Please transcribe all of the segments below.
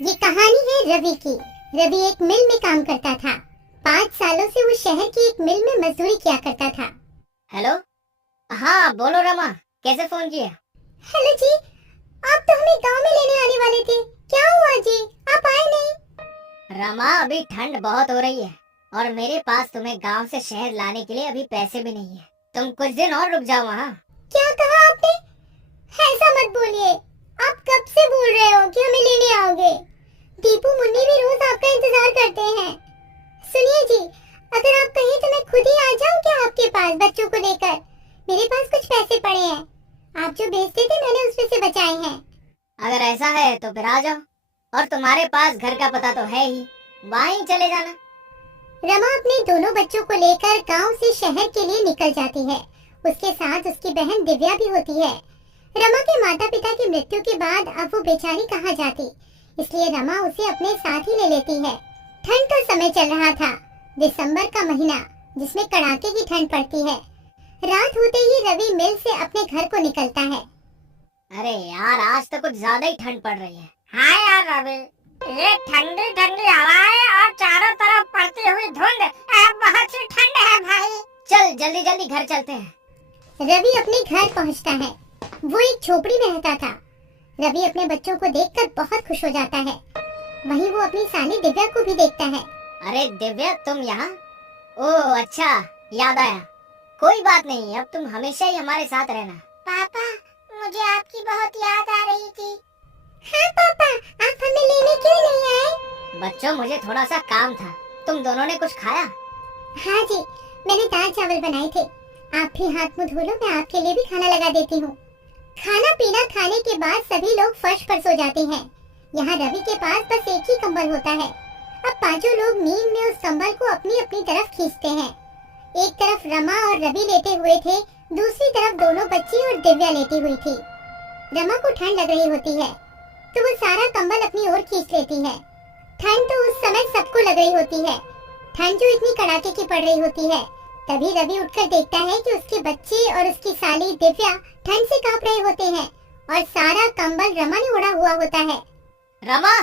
ये कहानी है रवि की। रवि एक मिल में काम करता था। 5 सालों से वो शहर की एक मिल में मजदूरी किया करता था। हेलो। हाँ बोलो रमा, कैसे फोन किया? हेलो जी, आप तो हमें गांव में लेने आने वाले थे, क्या हुआ जी, आप आए नहीं? रमा, अभी ठंड बहुत हो रही है और मेरे पास तुम्हें गांव से शहर लाने के लिए अभी पैसे भी नहीं है। तुम कुछ दिन और रुक जाओ वहाँ। क्या कहा आपने? ऐसा मत बोलिए, आप कब से बोल रहे हो कि हमें लेने आओगे? दीपू मुन्नी भी रोज आपका इंतजार करते हैं। सुनिए जी, अगर आप कहें तो मैं खुद ही आ जाऊं क्या आपके पास बच्चों को लेकर? मेरे पास कुछ पैसे पड़े हैं, आप जो भेजते थे मैंने उसमें से बचाए हैं। अगर ऐसा है तो फिर आ जाओ, और तुम्हारे पास घर का पता तो है ही, वहाँ ही चले जाना। रमा अपने दोनों बच्चों को लेकर गांव से शहर के लिए निकल जाती है। उसके साथ उसकी बहन दिव्या भी होती है। रमा के माता पिता की मृत्यु के बाद अब वो बेचारी कहाँ जाती, इसलिए रमा उसे अपने साथ ही ले लेती है। ठंड का समय चल रहा था, दिसंबर का महीना, जिसमें कड़ाके की ठंड पड़ती है। रात होते ही रवि मिल से अपने घर को निकलता है। अरे यार, आज तो कुछ ज्यादा ही ठंड पड़ रही है। हाँ यार रवि, ये ठंडी ठंडी हवाएं और चारों तरफ पड़ती हुई धुंध, बहुत सी ठंड है भाई। चल जल्दी जल्दी घर चलते हैं। रवि अपने घर पहुंचता है। वो एक झोपड़ी में रहता था। रवि अपने बच्चों को देखकर बहुत खुश हो जाता है। वहीं वो अपनी साली दिव्या को भी देखता है। अरे दिव्या, तुम यहाँ? ओह अच्छा, याद आया। कोई बात नहीं, अब तुम हमेशा ही हमारे साथ रहना। पापा, मुझे आपकी बहुत याद आ रही थी। हाँ पापा, आप हमें लेने क्यों नहीं आए? बच्चों, मुझे थोड़ा सा काम था। तुम दोनों ने कुछ खाया? हाँ जी, मैंने दाल चावल बनाए थे। आप भी हाथ मुंह धो लो, मैं आपके लिए भी खाना लगा देती हूँ। खाना पीना खाने के बाद सभी लोग फर्श पर सो जाते हैं। यहाँ रवि के पास बस एक ही कंबल होता है। अब पांचों लोग नींद में उस कंबल को अपनी अपनी तरफ खींचते हैं। एक तरफ रमा और रवि लेटे हुए थे, दूसरी तरफ दोनों बच्ची और दिव्या लेटी हुई थी। रमा को ठंड लग रही होती है तो वो सारा कंबल अपनी ओर खींच लेती है। ठंड तो उस समय सबको लग रही होती है, ठंड जो इतनी कड़ाके की पड़ रही होती है। तभी रवि उठकर देखता है कि उसके बच्चे और उसकी साली दिव्या ठंड से कांप रहे होते हैं और सारा कंबल रमा ने उड़ा हुआ होता है। रमा,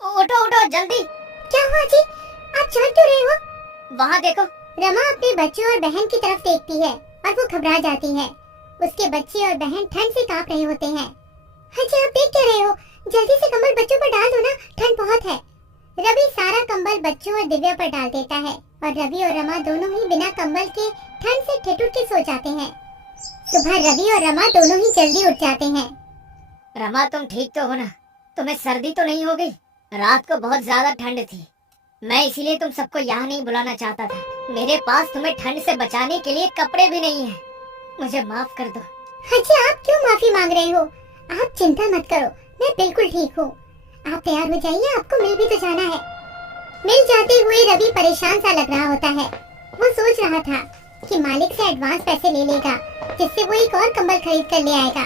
उठो उठो जल्दी। क्या हुआ जी, आप जाग क्यों रहे हो? वहाँ देखो। रमा अपने बच्चों और बहन की तरफ देखती है और वो घबरा जाती है। उसके बच्चे और बहन ठंड से कांप रहे होते हैं। अच्छा, आप देख क्या रहे हो? जल्दी से कंबल बच्चों पर डाल दो ना, ठंड बहुत है। रवि सारा कंबल बच्चों और दिव्या पर डाल देता है और रवि और रमा दोनों ही बिना कंबल के ठंड से ठिठुर के सो जाते हैं। सुबह रवि और रमा दोनों ही जल्दी उठ जाते हैं। रमा, तुम ठीक तो हो ना? तुम्हें सर्दी तो नहीं हो गई? रात को बहुत ज्यादा ठंड थी, मैं इसीलिए तुम सबको यहाँ नहीं बुलाना चाहता था। मेरे पास तुम्हें ठंड से बचाने के लिए कपड़े भी नहीं है, मुझे माफ कर दो। अच्छा, आप क्यों माफी मांग रहे हो? आप चिंता मत करो, मैं बिल्कुल ठीक हूँ। आप तैयार हो जाइए, आपको मिल भी तो जाना है। मिल जाते हुए रवि परेशान सा लग रहा होता है। वो सोच रहा था कि मालिक से एडवांस पैसे ले लेगा, जिससे वो एक और कंबल खरीद कर ले आएगा।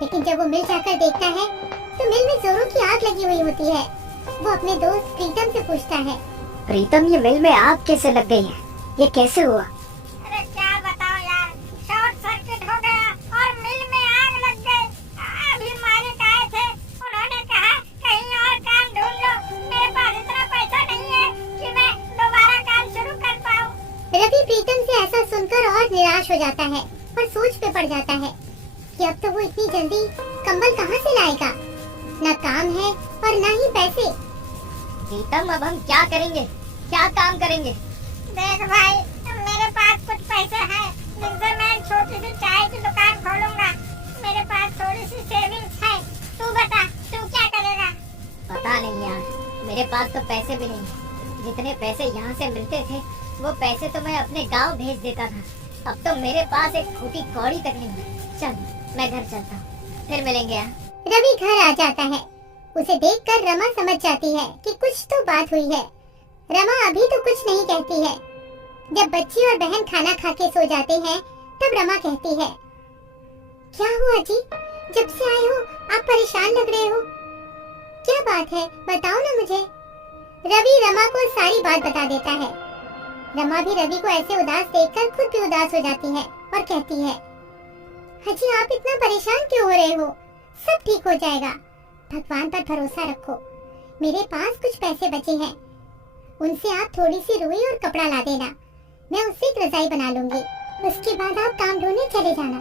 लेकिन जब वो मिल जाकर देखता है तो मिल में जोरों की आग लगी हुई होती है। वो अपने दोस्त प्रीतम से पूछता है, प्रीतम, ये मिल में आग कैसे लग गई है? ये कैसे हुआ? अरे क्या बताओ यार, शॉर्ट सर्किट हो गया और मिल में आग लग गई। अभी मालिक आए थे, उन्होंने कहा कहीं और काम ढूंढ लो। मेरे पास इतना पैसा नहीं है कि मैं दोबारा काम शुरू कर पाऊँ। रवि प्रीतम से ऐसा सुनकर और निराश हो जाता है और सोच पे पड़ जाता है कि अब तो वो इतनी जल्दी कंबल कहाँ से लाएगा। न काम है और न ही पैसे। प्रीतम, अब हम क्या करेंगे? क्या काम करेंगे? देख भाई, मेरे पास कुछ पैसे हैं जिनसे मैं एक छोटी सी चाय की दुकान खोलूंगा। मेरे पास थोड़ी सी सेविंग्स है। तू बता, तू क्या करेगा? पता नहीं यार, मेरे पास तो पैसे भी नहीं है। जितने पैसे यहाँ से मिलते थे वो पैसे तो मैं अपने गांव भेज देता था। अब तो मेरे पास एक फूटी कौड़ी तक नहीं है। चल, मैं घर चलता हूँ, फिर मिलेंगे। रवि घर आ जाता है। उसे देखकर रमा समझ जाती है कि कुछ तो बात हुई है। रमा अभी तो कुछ नहीं कहती है। जब बच्ची और बहन खाना खा के सो जाते हैं तब रमा कहती है, क्या हुआ जी, जब से आए हो आप परेशान लग रहे हो, क्या बात है, बताओ ना मुझे। रवि रमा को सारी बात बता देता है। रमा भी रवि को ऐसे उदास देखकर खुद भी उदास हो जाती है और कहती है, हाजी आप इतना परेशान क्यों हो रहे हो, सब ठीक हो जाएगा, भगवान पर भरोसा रखो। मेरे पास कुछ पैसे बचे हैं, उनसे आप थोड़ी सी रुई और कपड़ा ला देना। मैं उससे एक रजाई बना लूंगी। उसके बाद आप काम ढूंढने चले जाना।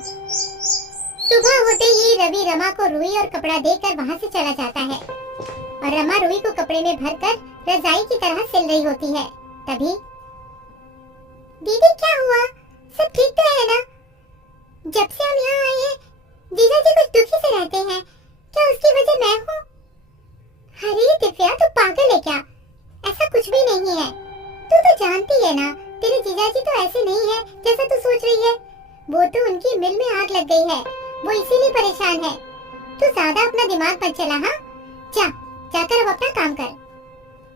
सुबह होते ही रवि रमा को रुई और कपड़ा देकर वहाँ से चला जाता है और रमा रुई को कपड़े में भरकर रजाई की तरह सिल रही होती है। तभी दीदी क्या हुआ? सब ठीक तो है ना? जब से हम यहाँ आए हैं जीजा जी कुछ दुखी से रहते हैं, क्या उसकी वजह मैं हूँ? अरे दिव्या तू पागल है क्या? ऐसा कुछ भी नहीं है। तू तो जानती है ना तेरे जीजा जी तो ऐसे नहीं है जैसा तू सोच रही है। वो तो उनकी मिल में आग लग गई है, वो इसीलिए परेशान है। तू ज्यादा अपना दिमाग मत चला। हाँ जा, जाकर अब अपना काम कर।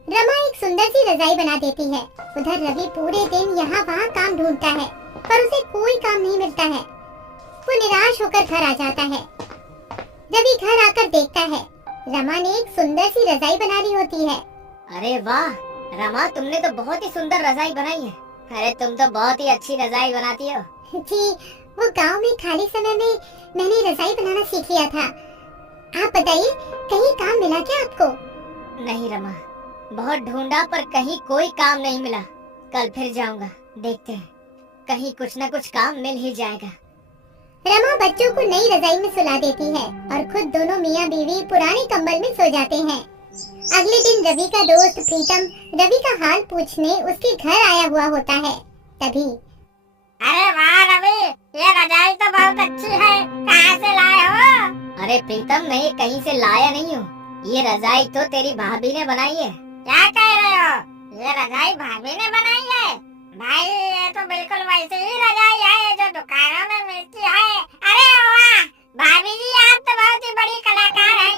रमा एक सुंदर सी रजाई बना देती है। उधर रवि पूरे दिन यहाँ वहाँ काम ढूंढता है पर उसे कोई काम नहीं मिलता है। वो निराश होकर घर आ जाता है। रवि घर आकर देखता है रमा ने एक सुंदर सी रजाई बना ली होती है। अरे वाह रमा, तुमने तो बहुत ही सुंदर रजाई बनाई है। अरे तुम तो बहुत ही अच्छी रजाई बनाती हो। जी, वो गांव में खाली समय में मैंने रजाई बनाना सीख लिया था। आप बताइए कहीं काम मिला क्या आपको? नहीं रमा, बहुत ढूंढा पर कहीं कोई काम नहीं मिला। कल फिर जाऊंगा, देखते हैं कहीं कुछ न कुछ काम मिल ही जाएगा। रमा बच्चों को नई रजाई में सुला देती है और खुद दोनों मियाँ बीवी पुराने कंबल में सो जाते हैं। अगले दिन रवि का दोस्त प्रीतम रवि का हाल पूछने उसके घर आया हुआ होता है। तभी अरे वाह रवि, ये रजाई तो बहुत अच्छी है, कहाँ से लाए हो? अरे प्रीतम, मैं ये कहीं से लाया नहीं हूँ। ये रजाई तो तेरी भाभी ने बनाई है। क्या कह रहे हो? ये रजाई भाभी ने बनाई है? भाई ये तो बिल्कुल वैसी ही रजाई है जो दुकानों में मिलती है। अरे वाह भाभी जी, आप तो बहुत ही बड़ी कलाकार हैं।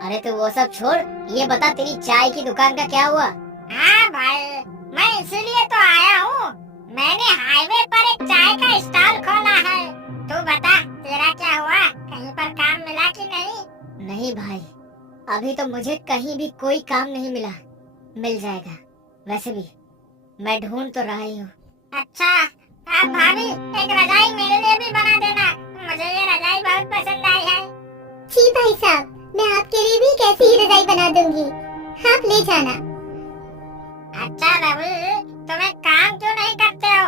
अरे तू वो सब छोड़, ये बता तेरी चाय की दुकान का क्या हुआ? हाँ भाई, मैं इसीलिए तो आया हूँ। मैंने हाईवे पर एक चाय का स्टॉल खोला है। तू बता तेरा क्या हुआ? कहीं पर काम मिला कि नहीं? नहीं भाई, अभी तो मुझे कहीं भी कोई काम नहीं मिला। मिल जाएगा, वैसे भी मैं ढूंढ तो रहा ही हूँ। अच्छा, आप भाभी एक रजाई मेरे लिए भी बना देना, मुझे ये रजाई बहुत पसंद आई है। जी भाई साहब, मैं आपके लिए भी एक ऐसी ही रजाई बना दूंगी, आप ले जाना। अच्छा रवि, तुम एक काम क्यों नहीं करते हो?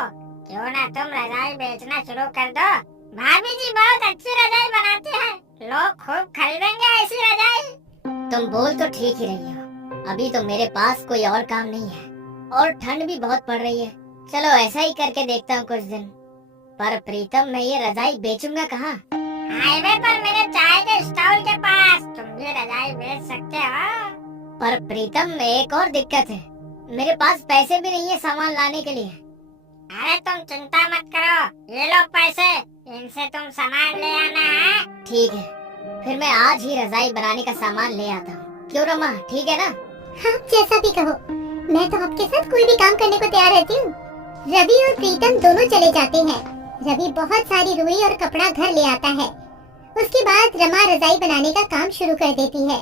क्यों ना तुम रजाई बेचना शुरू कर दो? भाभी जी बहुत अच्छी रजाई बनाती है, लोग खूब खरीदेंगे ऐसी रजाई। तुम बोल तो ठीक ही रही हो, अभी तो मेरे पास कोई और काम नहीं है और ठंड भी बहुत पड़ रही है। चलो ऐसा ही करके देखता हूँ कुछ दिन। पर प्रीतम, मैं ये रजाई बेचूंगा कहाँ? हाईवे पर मेरे चाय के स्टॉल के पास तुम ये रजाई बेच सकते हो। पर प्रीतम, एक और दिक्कत है, मेरे पास पैसे भी नहीं है सामान लाने के लिए। अरे तुम चिंता मत करो, ये लो पैसे, इनसे तुम सामान ले आना है। ठीक है, फिर मैं आज ही रजाई बनाने का सामान ले आता हूँ। क्यों रमा, ठीक है ना? हाँ, जैसा भी कहो, मैं तो आपके साथ कोई भी काम करने को तैयार रहती हूँ। रवि और प्रीतम दोनों चले जाते हैं। रवि बहुत सारी रुई और कपड़ा घर ले आता है। उसके बाद रमा रजाई बनाने का काम शुरू कर देती है।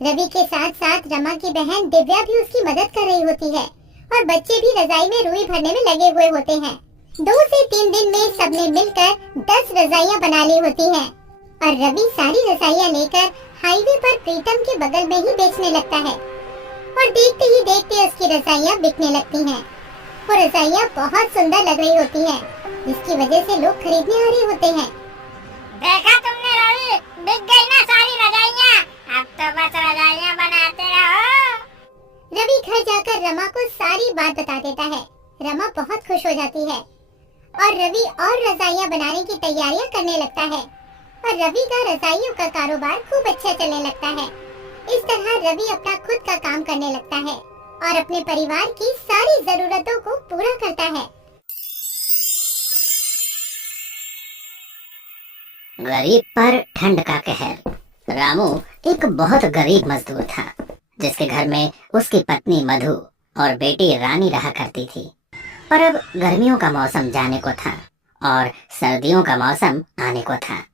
रवि के साथ साथ रमा की बहन दिव्या भी उसकी मदद कर रही होती है और बच्चे भी रजाई में रुई भरने में लगे हुए होते हैं। 2 से 3 दिन में सबने मिलकर 10 रजाइयाँ बना ली होती हैं और रवि सारी रजाइयाँ लेकर हाईवे पर प्रीतम के बगल में ही बेचने लगता है और देखते ही देखते उसकी रजाइयाँ बिकने लगती हैं। वो रजाइयाँ बहुत सुंदर लग रही होती हैं, जिसकी वजह से लोग खरीदने आ रहे होते हैं। देखा तुमने रवि, बिक गई ना सारी रजाइयाँ। अब तो बस रजाइयाँ बनाते रहो। रवि घर जाकर रमा को सारी बात बता देता है। रमा बहुत खुश हो जाती है और रवि और रजाइयाँ बनाने की तैयारियां करने लगता है और रवि का रजाइयों का कारोबार खूब अच्छा चलने लगता है। इस तरह रवि अपना खुद का काम करने लगता है और अपने परिवार की सारी जरूरतों को पूरा करता है। गरीब पर ठंड का कहर। रामू एक बहुत गरीब मजदूर था, जिसके घर में उसकी पत्नी मधु और बेटी रानी रहा करती थी। पर अब गर्मियों का मौसम जाने को था और सर्दियों का मौसम आने को था,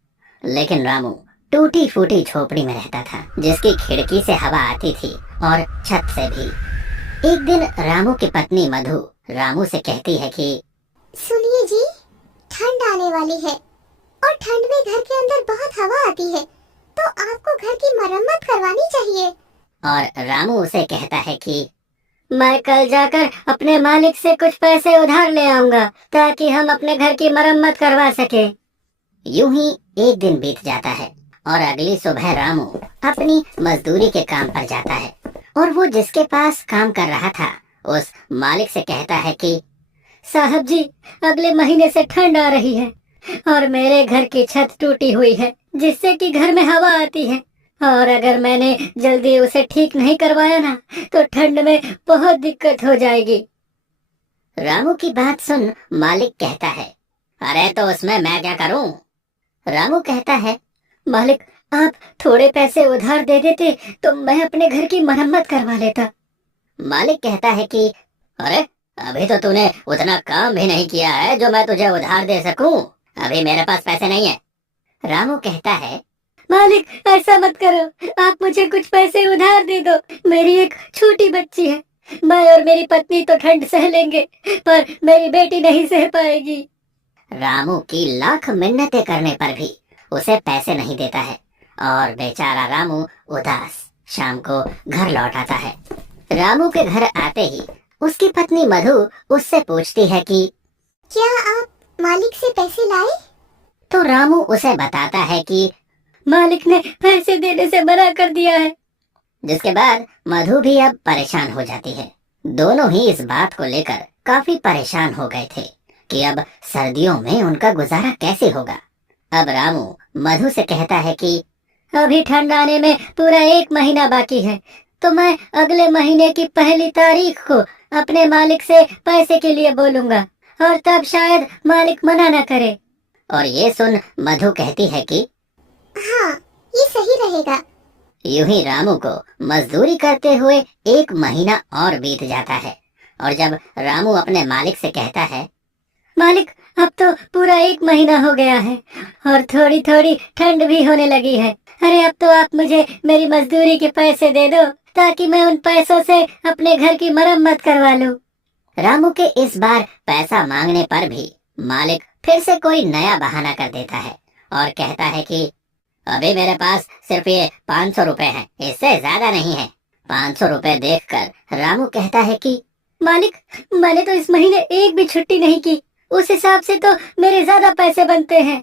लेकिन रामू टूटी फूटी झोपड़ी में रहता था, जिसकी खिड़की से हवा आती थी और छत से भी। एक दिन रामू की पत्नी मधु रामू से कहती है कि सुनिए जी, ठंड आने वाली है और ठंड में घर के अंदर बहुत हवा आती है, तो आपको घर की मरम्मत करवानी चाहिए। और रामू उसे कहता है कि मैं कल जाकर अपने मालिक से कुछ पैसे उधार ले आऊंगा ताकि हम अपने घर की मरम्मत करवा सके। यूं ही एक दिन बीत जाता है और अगली सुबह रामू अपनी मजदूरी के काम पर जाता है और वो जिसके पास काम कर रहा था उस मालिक से कहता है कि साहब जी, अगले महीने से ठंड आ रही है और मेरे घर की छत टूटी हुई है जिससे कि घर में हवा आती है, और अगर मैंने जल्दी उसे ठीक नहीं करवाया ना तो ठंड में बहुत दिक्कत हो जाएगी। रामू की बात सुन मालिक कहता है, अरे तो उसमें मैं क्या करूं? रामू कहता है, मालिक आप थोड़े पैसे उधार दे देते तो मैं अपने घर की मरम्मत करवा लेता। मालिक कहता है कि अरे अभी तो तूने उतना काम भी नहीं किया है जो मैं तुझे उधार दे सकूं, अभी मेरे पास पैसे नहीं है। रामू कहता है, मालिक ऐसा मत करो, आप मुझे कुछ पैसे उधार दे दो, मेरी एक छोटी बच्ची है, मैं और मेरी पत्नी तो ठंड सह लेंगे पर मेरी बेटी नहीं सह पाएगी। रामू की लाख मिन्नतें करने पर भी उसे पैसे नहीं देता है और बेचारा रामू उदास शाम को घर लौट आता है। रामू के घर आते ही उसकी पत्नी मधु उससे पूछती है कि क्या आप मालिक से पैसे लाए? तो रामू उसे बताता है कि मालिक ने पैसे देने से मना कर दिया है। जिसके बाद मधु भी अब परेशान हो जाती है। दोनों ही इस बात को लेकर काफी परेशान हो गए थे कि अब सर्दियों में उनका गुजारा कैसे होगा। अब रामू मधु से कहता है कि अभी ठंड आने में पूरा 1 महीना बाकी है, तो मैं अगले महीने की 1 तारीख को अपने मालिक से पैसे के लिए बोलूंगा और तब शायद मालिक मना न करे। और ये सुन मधु कहती है कि हाँ, ये सही रहेगा। यूं ही रामू को मजदूरी करते हुए 1 महीना और बीत जाता है और जब रामू अपने मालिक से कहता है, मालिक अब तो पूरा 1 महीना हो गया है और थोड़ी थोड़ी ठंड भी होने लगी है, अरे अब तो आप मुझे मेरी मजदूरी के पैसे दे दो ताकि मैं उन पैसों से अपने घर की मरम्मत करवा लूं। रामू के इस बार पैसा मांगने पर भी मालिक फिर से कोई नया बहाना कर देता है और कहता है कि अभी मेरे पास सिर्फ ये 500 रुपए हैं, इससे ज्यादा नहीं है। 500 रुपए देखकर रामू कहता है कि मालिक मैंने तो इस महीने एक भी छुट्टी नहीं की, उस हिसाब से तो मेरे ज्यादा पैसे बनते हैं।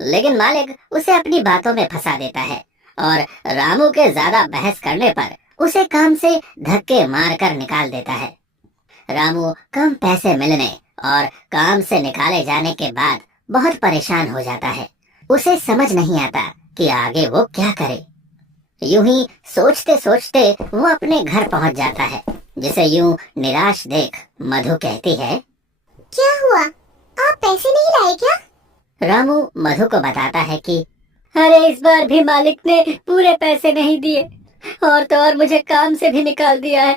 लेकिन मालिक उसे अपनी बातों में फंसा देता है और रामू के ज्यादा बहस करने पर उसे काम से धक्के मारकर निकाल देता है। रामू कम पैसे मिलने और काम से निकाले जाने के बाद बहुत परेशान हो जाता है। उसे समझ नहीं आता कि आगे वो क्या करे। यूं ही सोचते सोचते वो अपने घर पहुंच जाता है, जिसे यूं निराश देख मधु कहती है, क्या हुआ, आप पैसे नहीं लाए क्या? रामू मधु को बताता है कि अरे इस बार भी मालिक ने पूरे पैसे नहीं दिए और तो और मुझे काम से भी निकाल दिया है।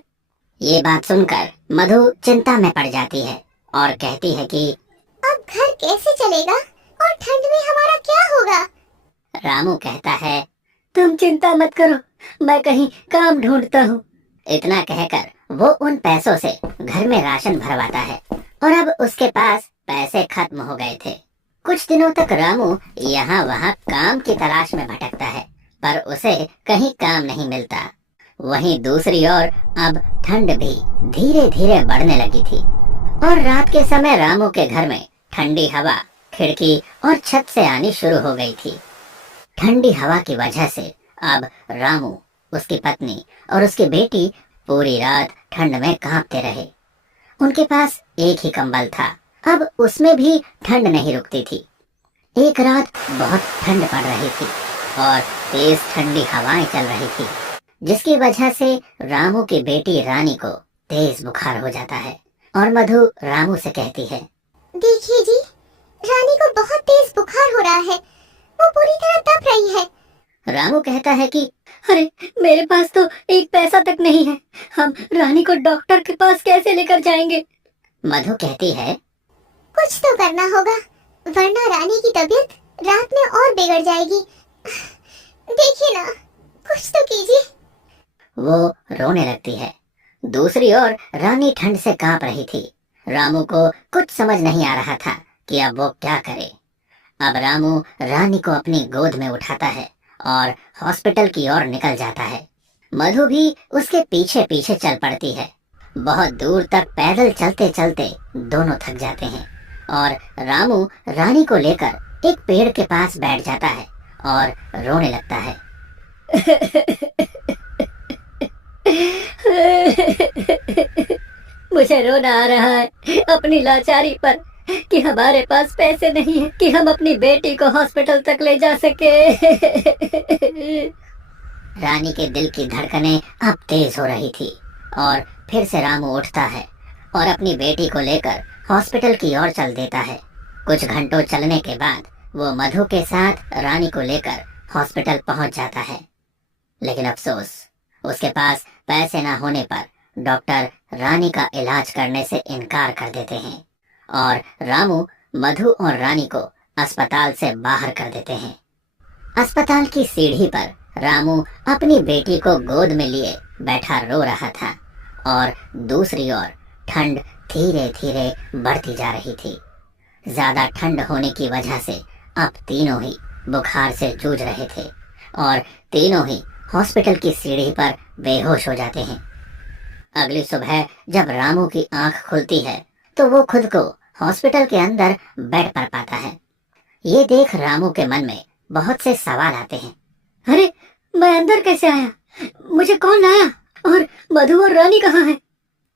ये बात सुनकर मधु चिंता में पड़ जाती है और कहती है कि अब घर कैसे चलेगा और ठंड में हमारा क्या होगा? रामू कहता है, तुम चिंता मत करो, मैं कहीं काम ढूंढता हूँ। इतना कहकर वो उन पैसों से घर में राशन भरवाता है और अब उसके पास पैसे खत्म हो गए थे। कुछ दिनों तक रामू यहाँ वहाँ काम की तलाश में भटकता है पर उसे कहीं काम नहीं मिलता। वहीं दूसरी ओर अब ठंड भी धीरे धीरे बढ़ने लगी थी और रात के समय रामू के घर में ठंडी हवा खिड़की और छत से आनी शुरू हो गई थी। ठंडी हवा की वजह से अब रामू, उसकी पत्नी और उसकी बेटी पूरी रात ठंड में कांपते रहे। उनके पास एक ही कंबल था, अब उसमें भी ठंड नहीं रुकती थी। एक रात बहुत ठंड पड़ रही थी और तेज ठंडी हवाएं चल रही थी, जिसकी वजह से रामू की बेटी रानी को तेज बुखार हो जाता है और मधु रामू से कहती है, देखिए जी, रानी को बहुत तेज बुखार हो रहा है, वो पूरी तरह तप रही है। रामू कहता है कि अरे मेरे पास तो एक पैसा तक नहीं है, हम रानी को डॉक्टर के पास कैसे लेकर जाएंगे? मधु कहती है, कुछ तो करना होगा, वरना रानी की तबीयत रात में और बिगड़ जाएगी। देखिए ना, कुछ तो कीजिए। वो रोने लगती है। दूसरी ओर रानी ठंड से कांप रही थी। रामू को कुछ समझ नहीं आ रहा था कि अब वो क्या करे। अब रामू रानी को अपनी गोद में उठाता है और हॉस्पिटल की ओर निकल जाता है। मधु भी उसके पीछे पीछे चल पड़ती है। बहुत दूर तक पैदल चलते चलते दोनों थक जाते हैं और रामू रानी को लेकर एक पेड़ के पास बैठ जाता है और रोने लगता है। मुझे रोना आ रहा है अपनी लाचारी पर कि हमारे पास पैसे नहीं है कि हम अपनी बेटी को हॉस्पिटल तक ले जा सके। रानी के दिल की धड़कनें अब तेज हो रही थी और फिर से रामू उठता है और अपनी बेटी को लेकर हॉस्पिटल की ओर चल देता है। कुछ घंटों चलने के बाद वो मधु के साथ रानी को लेकर हॉस्पिटल पहुंच जाता है। लेकिन अफसोस, उसके पास पैसे न होने पर डॉक्टर रानी का इलाज करने से इनकार कर देते हैं और रामू मधु और रानी को अस्पताल से बाहर कर देते हैं। अस्पताल की सीढ़ी पर रामू अपनी बेटी को गोद में लिए बैठा रो रहा था और दूसरी ओर ठंड धीरे धीरे बढ़ती जा रही थी। ज्यादा ठंड होने की वजह से अब तीनों ही बुखार से जूझ रहे थे और तीनों ही हॉस्पिटल की सीढ़ी पर बेहोश हो जाते हैं। अगली सुबह जब रामू की आंख खुलती है तो वो खुद को हॉस्पिटल के अंदर बेड पर पाता है। ये देख रामू के मन में बहुत से सवाल आते हैं। अरे, मैं अंदर कैसे आया? मुझे कौन लाया? और मधु और रानी कहाँ हैं?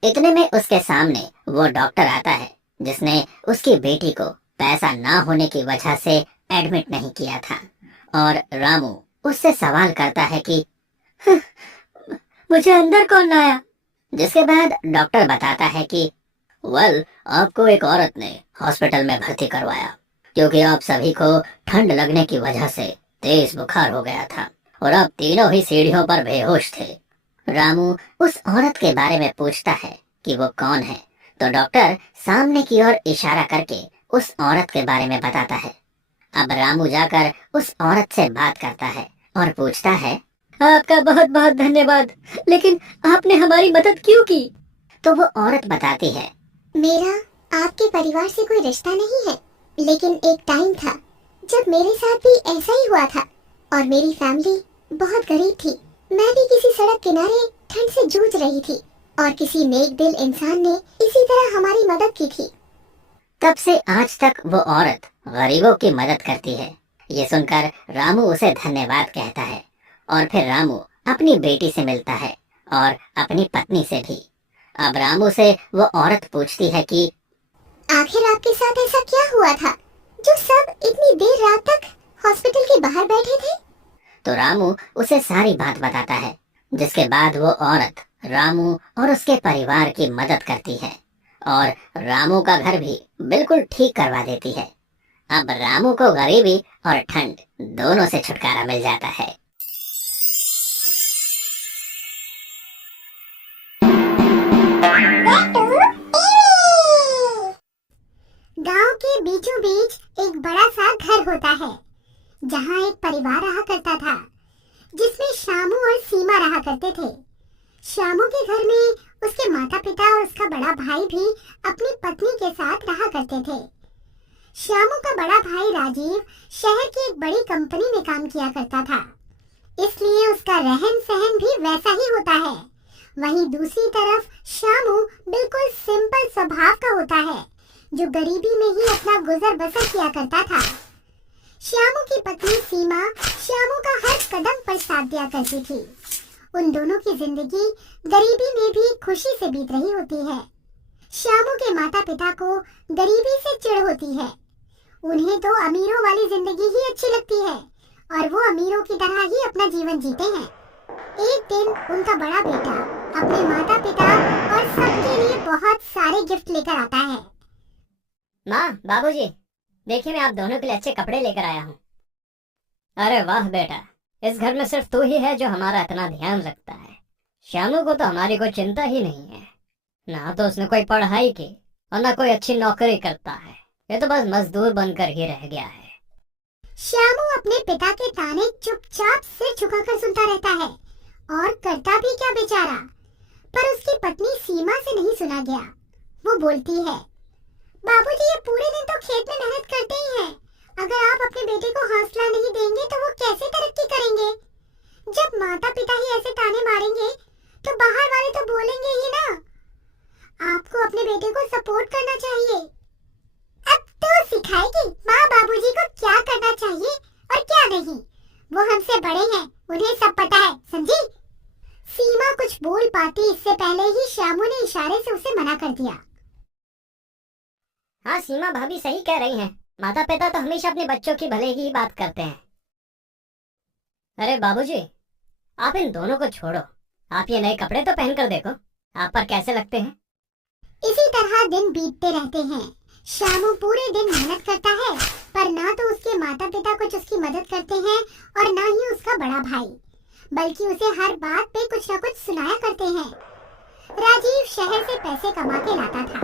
इतने में उसके सामने वो डॉक्टर आता है जिसने उसकी बेटी को पैसा ना होने की वजह से एडमिट नहीं किया था और रामू उससे सवाल करता है कि मुझे अंदर कौन लाया? जिसके बाद डॉक्टर बताता है कि आपको एक औरत ने हॉस्पिटल में भर्ती करवाया क्योंकि आप सभी को ठंड लगने की वजह से तेज बुखार हो गया था और आप तीनों ही सीढ़ियों पर बेहोश थे। रामू उस औरत के बारे में पूछता है कि वो कौन है तो डॉक्टर सामने की ओर इशारा करके उस औरत के बारे में बताता है। अब रामू जाकर उस औरत से बात करता है और पूछता है, आपका बहुत बहुत धन्यवाद, लेकिन आपने हमारी मदद क्यों की? तो वो औरत बताती है, मेरा आपके परिवार से कोई रिश्ता नहीं है, लेकिन एक टाइम था जब मेरे साथ भी ऐसा ही हुआ था और मेरी फैमिली बहुत गरीब थी। मैं भी किसी सड़क किनारे ठंड से जूझ रही थी और किसी नेक दिल इंसान ने इसी तरह हमारी मदद की थी। तब से आज तक वो औरत गरीबों की मदद करती है। ये सुनकर रामू उसे धन्यवाद कहता है और फिर रामू अपनी बेटी से मिलता है और अपनी पत्नी से भी। अब रामू से वो औरत पूछती है कि आखिर आपके साथ ऐसा क्या हुआ था जो सब इतनी देर रात तक हॉस्पिटल के बाहर बैठे थे? तो रामू उसे सारी बात बताता है, जिसके बाद वो औरत रामू और उसके परिवार की मदद करती है और रामू का घर भी बिल्कुल ठीक करवा देती है। अब रामू को गरीबी और ठंड दोनों से छुटकारा मिल जाता है। गांव के बीचों बीच एक बड़ा सा घर होता है जहां एक परिवार रहा करता था जिसमें शामू और सीमा रहा करते थे। शामू के घर में उसके माता पिता और उसका बड़ा भाई भी अपनी पत्नी के साथ रहा करते थे। शामू का बड़ा भाई राजीव शहर की एक बड़ी कंपनी में काम किया करता था, इसलिए उसका रहन सहन भी वैसा ही होता है। वहीं दूसरी तरफ शामू बिल्कुल सिंपल स्वभाव का होता है जो गरीबी में ही अपना गुजर बसर किया करता था। श्यामू की पत्नी सीमा श्यामू का हर कदम पर साथ दिया करती थी। उन दोनों की जिंदगी गरीबी में भी खुशी से बीत रही होती है। श्यामू के माता पिता को गरीबी से चिढ़ होती है। उन्हें तो अमीरों वाली जिंदगी ही अच्छी लगती है और वो अमीरों की तरह ही अपना जीवन जीते हैं। एक दिन उनका बड़ा बेटा अपने माता पिता और सबके लिए बहुत सारे गिफ्ट लेकर आता है। माँ, बाबूजी, देखिए मैं आप दोनों के लिए अच्छे कपड़े लेकर आया हूँ। अरे वाह बेटा, इस घर में सिर्फ तू ही है जो हमारा इतना ध्यान रखता है। श्यामू को तो हमारी कोई चिंता ही नहीं है। ना तो उसने कोई पढ़ाई की और ना कोई अच्छी नौकरी करता है। ये तो बस मजदूर बनकर ही रह गया है। श्यामू अपने पिता के ताने चुपचाप सिर झुकाकर सुनता रहता है और करता भी क्या बेचारा। पर उसकी पत्नी सीमा से नहीं सुना गया। वो बोलती है, बाबूजी ये पूरे दिन तो खेत में मेहनत करते ही हैं। अगर आप अपने बेटे को हौसला नहीं देंगे तो वो कैसे तरक्की करेंगे? जब माता पिता ही ऐसे ताने मारेंगे तो बाहर वाले तो बोलेंगे ही ना। आपको अपने बेटे को सपोर्ट करना चाहिए। अब तो सिखाएगी माँ बाबूजी को क्या करना चाहिए और क्या नहीं। वो हमसे बड़े हैं, उन्हें सब पता है, समझी? सीमा कुछ बोल पाती इससे पहले ही श्यामू ने इशारे से उसे मना कर दिया। हाँ, सीमा भाभी सही कह रही हैं। माता पिता तो हमेशा अपने बच्चों की भले ही बात करते हैं। अरे बाबूजी, आप इन दोनों को छोड़ो। आप ये नए कपड़े तो पहन कर देखो, आप पर कैसे लगते हैं। इसी तरह दिन बीतते रहते हैं। श्यामू पूरे दिन मेहनत करता है, पर ना तो उसके माता पिता कुछ उसकी मदद करते हैं और ना ही उसका बड़ा भाई, बल्कि उसे हर बात पे कुछ न कुछ सुनाया करते हैं। राजीव शहर से पैसे कमा के लाता था,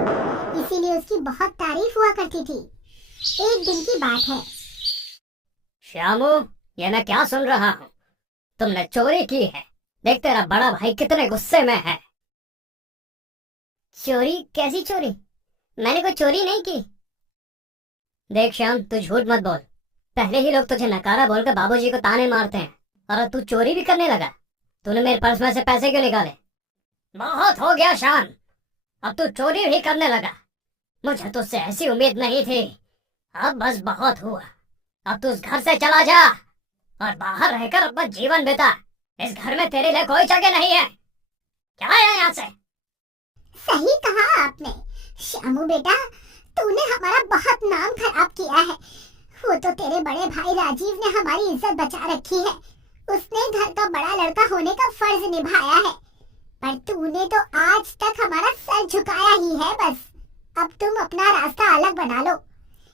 इसीलिए उसकी बहुत तारीफ हुआ करती थी। एक दिन की बात है। श्यामू, ये मैं क्या सुन रहा हूँ? तुमने चोरी की है। देख तेरा बड़ा भाई कितने गुस्से में है। चोरी? कैसी चोरी? मैंने कोई चोरी नहीं की। देख श्याम, तू झूठ मत बोल। पहले ही लोग तुझे नकारा बोलकर बाबूजी को ताने मारते हैं, और अब तू चोरी भी करने लगा। तूने मेरे पर्स में से पैसे क्यों निकाले? बहुत हो गया श्याम, अब तू चोरी भी करने लगा। मुझे तुझसे ऐसी उम्मीद नहीं थी। अब बस बहुत हुआ। अब तू उस घर से चला जा और बाहर रहकर अपना जीवन बिता। इस घर में तेरे लिए कोई जगह नहीं है। क्या है यहाँ से? सही कहा आपने श्यामू बेटा, तूने हमारा बहुत नाम खराब किया है। वो तो तेरे बड़े भाई राजीव ने हमारी इज्जत बचा रखी है। उसने घर का बड़ा लड़का होने का फर्ज निभाया है, पर तूने तो आज तक हमारा सर झुकाया ही है। बस अब तुम अपना रास्ता अलग बना लो।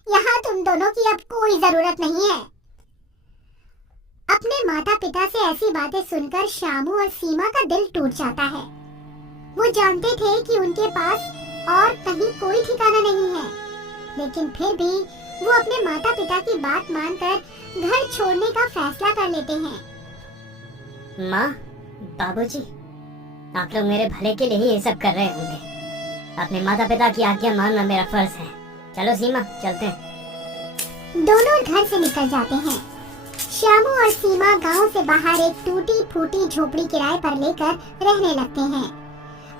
यहाँ तुम दोनों की अब कोई जरूरत नहीं है। अपने माता पिता से ऐसी बातें सुनकर श्यामू और सीमा का दिल टूट जाता है। वो जानते थे कि उनके पास और कहीं कोई ठिकाना नहीं है, लेकिन फिर भी वो अपने माता पिता की बात मानकर घर छोड़ने का फैसला कर लेते हैं। माँ, बाबूजी, आप लोग मेरे भले के लिए ही ये सब कर रहे होंगे। अपने माता पिता की आज्ञा मानना मेरा फर्ज है। चलो सीमा, चलते हैं। दोनों घर से निकल जाते हैं। श्यामू और सीमा गांव से बाहर एक टूटी फूटी झोपड़ी किराए पर लेकर रहने लगते हैं।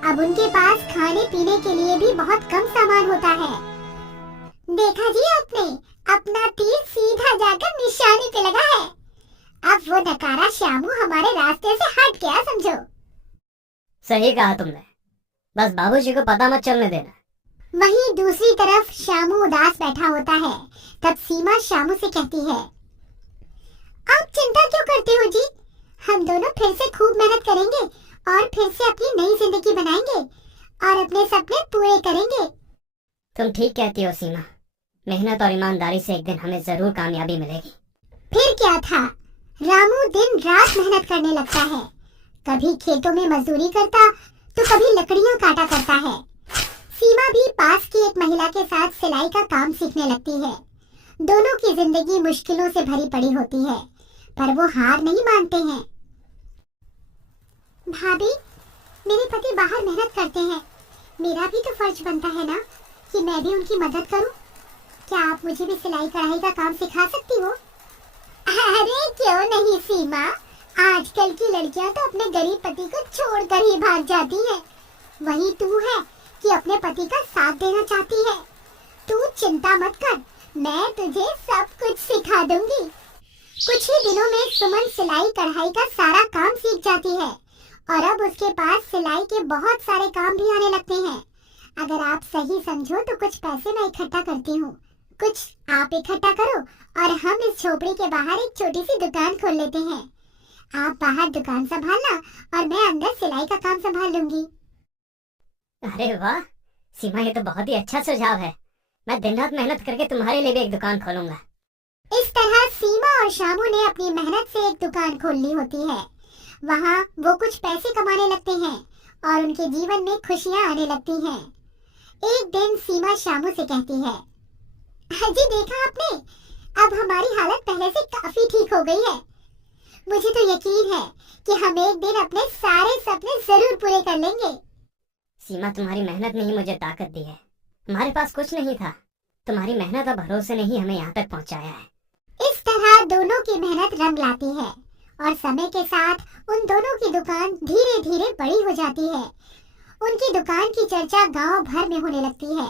अब उनके पास खाने पीने के लिए भी बहुत कम सामान होता है। देखा जी आपने, अपना तीर सीधा जाकर निशाने पे लगा है। अब वो नकारा श्यामू हमारे रास्ते से हट गया, समझो। सही कहा तुमने, बस बाबूजी को पता मत चलने देना। वहीं दूसरी तरफ श्यामू उदास बैठा होता है। तब सीमा श्यामू से कहती है, आप चिंता क्यों करते हो जी? हम दोनों फिर से खूब मेहनत करेंगे और फिर से अपनी नई जिंदगी बनाएंगे और अपने सपने पूरे करेंगे। तुम ठीक कहती हो सीमा, मेहनत और ईमानदारी से एक दिन हमें जरूर कामयाबी मिलेगी। फिर क्या था, रामू दिन रात मेहनत करने लगता है। कभी खेतों में मजदूरी करता तो कभी लकड़ियां काटा करता है। सीमा भी पास की एक महिला के साथ सिलाई का काम सीखने लगती है। दोनों की जिंदगी मुश्किलों से भरी पड़ी होती है, पर वो हार नहीं मानते हैं। भाभी, मेरे पति बाहर मेहनत करते हैं, मेरा भी तो फर्ज बनता है ना कि मैं भी उनकी मदद करूं। क्या आप मुझे भी सिलाई कढ़ाई का काम सिखा सकती हो? अरे क्यों नहीं सीमा, आजकल की लड़कियां तो अपने गरीब पति को छोड़कर ही भाग जाती हैं। वही तू है कि अपने पति का साथ देना चाहती है। तू चिंता मत कर, मैं तुझे सब कुछ सिखा दूंगी। कुछ ही दिनों में सुमन सिलाई कढ़ाई का सारा काम सीख जाती है और अब उसके पास सिलाई के बहुत सारे काम भी आने लगते हैं। अगर आप सही समझो तो कुछ पैसे मैं इकट्ठा करती हूँ, कुछ आप इकट्ठा करो और हम इस झोपड़ी के बाहर एक छोटी सी दुकान खोल लेते हैं। आप बाहर दुकान संभालना और मैं अंदर सिलाई का काम संभाल लूंगी। अरे वाह सीमा, ये तो बहुत ही अच्छा सुझाव है। मैं दिन रात मेहनत करके तुम्हारे लिए भी एक दुकान खोलूंगा। इस तरह सीमा और शामू ने अपनी मेहनत से एक दुकान खोल ली होती है। वहाँ वो कुछ पैसे कमाने लगते हैं और उनके जीवन में खुशियाँ आने लगती हैं। एक दिन सीमा शामू से कहती है, जी देखा आपने, अब हमारी हालत पहले से काफी ठीक हो गई है। मुझे तो यकीन है कि हम एक दिन अपने सारे सपने जरूर पूरे कर लेंगे। सीमा, तुम्हारी मेहनत ने ही मुझे ताकत दी है। हमारे पास कुछ नहीं था, तुम्हारी मेहनत और भरोसे ने ही हमें यहाँ तक पहुँचाया है। इस तरह दोनों की मेहनत रंग लाती है और समय के साथ उन दोनों की दुकान धीरे धीरे बड़ी हो जाती है। उनकी दुकान की चर्चा गांव भर में होने लगती है।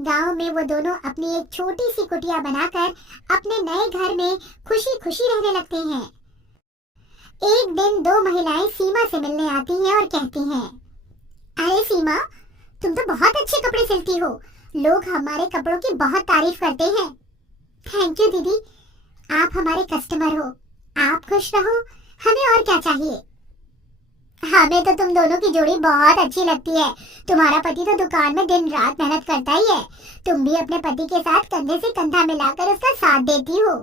गांव में वो दोनों अपनी एक छोटी सी कुटिया बनाकर अपने नए घर में खुशी खुशी रहने लगते हैं। एक दिन दो महिलाएं सीमा से मिलने आती हैं और कहती हैं, अरे सीमा, तुम तो बहुत अच्छे कपड़े सिलती हो। लोग हमारे कपड़ों की बहुत तारीफ करते हैं। थैंक यू दीदी, आप हमारे कस्टमर हो। आप खुश रहो, हमें और क्या चाहिए। हमें तो तुम दोनों की जोड़ी बहुत अच्छी लगती है। तुम्हारा पति तो दुकान में दिन रात मेहनत करता ही है। तुम भी अपने पति के साथ कंधे से कंधा मिलाकर उसका साथ देती हो।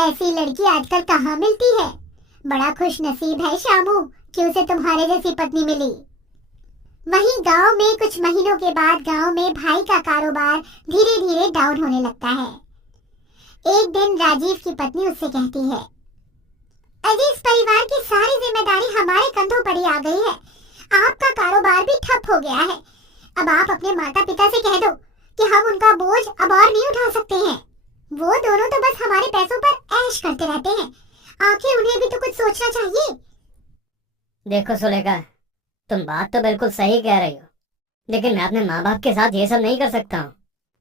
ऐसी लड़की आजकल कहाँ मिलती है। बड़ा खुश नसीब है शामू कि उसे तुम्हारे जैसी पत्नी मिली। वहीं गांव में कुछ महीनों के बाद गांव में भाई का कारोबार धीरे धीरे डाउन होने लगता है। एक दिन राजीव की पत्नी उससे कहती है, अजी, इस परिवार की सारी जिम्मेदारी हमारे कंधों पर ही आ गई है। आपका कारोबार भी ठप हो गया है। अब आप अपने माता पिता से कह दो कि हम उनका बोझ अब और नहीं उठा सकते हैं। वो दोनों तो बस हमारे पैसों पर ऐश करते रहते हैं। आखिर उन्हें भी तो कुछ सोचना चाहिए। देखो सुलेखा, तुम बात तो बिल्कुल सही कह रही हो, लेकिन मैं अपने माँ बाप के साथ ये सब नहीं कर सकता हूँ।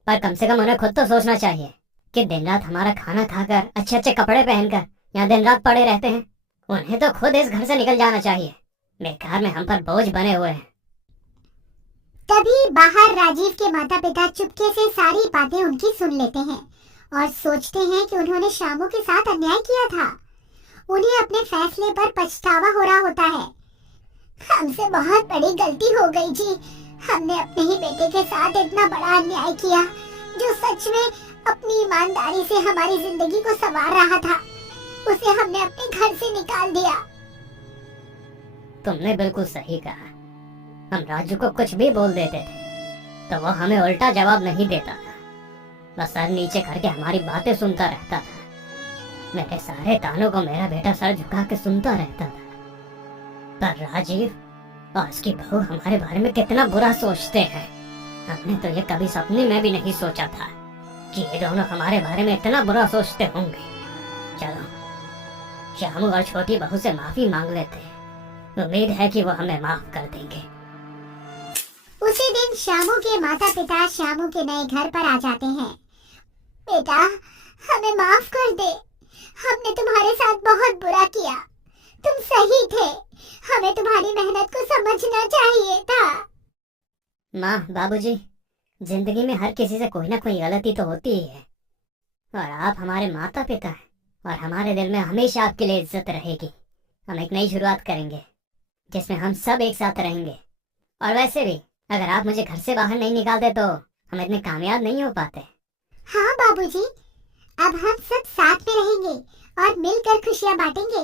पर कम से कम उन्हें खुद तो सोचना चाहिए कि दिन रात हमारा खाना खाकर अच्छे अच्छे कपड़े पहनकर यहाँ दिन रात पड़े रहते हैं। उन्हें तो खुद इस घर से निकल जाना चाहिए। बेकार में हम पर बोझ बने हुए हैं। तभी बाहर राजीव के माता पिता चुपके से सारी बातें उनकी सुन लेते हैं और सोचते हैं कि उन्होंने शामू के साथ अन्याय किया था। उन्हें अपने फैसले पर पछतावा हो रहा होता है। हमसे बहुत बड़ी गलती हो गई जी। हमने अपने ही बेटे के साथ इतना बड़ा अन्याय किया, जो सच में अपनी ईमानदारी से हमारी जिंदगी को संवार रहा था। उसे हमने अपने घर से निकाल दिया। तुमने बिल्कुल सही कहा। हम राजू को कुछ भी बोल देते थे तो वो हमें उल्टा जवाब नहीं देता था। बस सर नीचे करके हमारी बातें सुनता रहता था। मेरे सारे तानों को मेरा बेटा सर झुका के सुनता रहता था। पर राजीव और उसकी बहू हमारे बारे में कितना बुरा सोचते हैं। हमने तो ये कभी सपने में भी नहीं सोचा था कि ये दोनों हमारे बारे में इतना बुरा सोचते होंगे। चलो शामू और छोटी बहू से माफी मांग लेते हैं। उम्मीद है कि वो हमें माफ कर देंगे। उसी दिन शामू के माता पिता शामू के नए घर पर आ जाते हैं। बेटा, हमें माफ कर दे। हमने तुम्हारे साथ बहुत बुरा किया। तुम सही थे। हमें तुम्हारी मेहनत को समझना चाहिए था। माँ, बाबूजी, जिंदगी में हर किसी से कोई ना कोई गलती तो होती ही है। और आप हमारे माता पिता हैं और हमारे दिल में हमेशा आपके लिए इज्जत रहेगी। हम एक नई शुरुआत करेंगे जिसमें हम सब एक साथ रहेंगे। और वैसे भी अगर आप मुझे घर से बाहर नहीं निकालते तो हम इतने कामयाब नहीं हो पाते। हाँ बाबूजी, अब हम सब साथ में रहेंगे और मिलकर खुशियाँ बांटेंगे।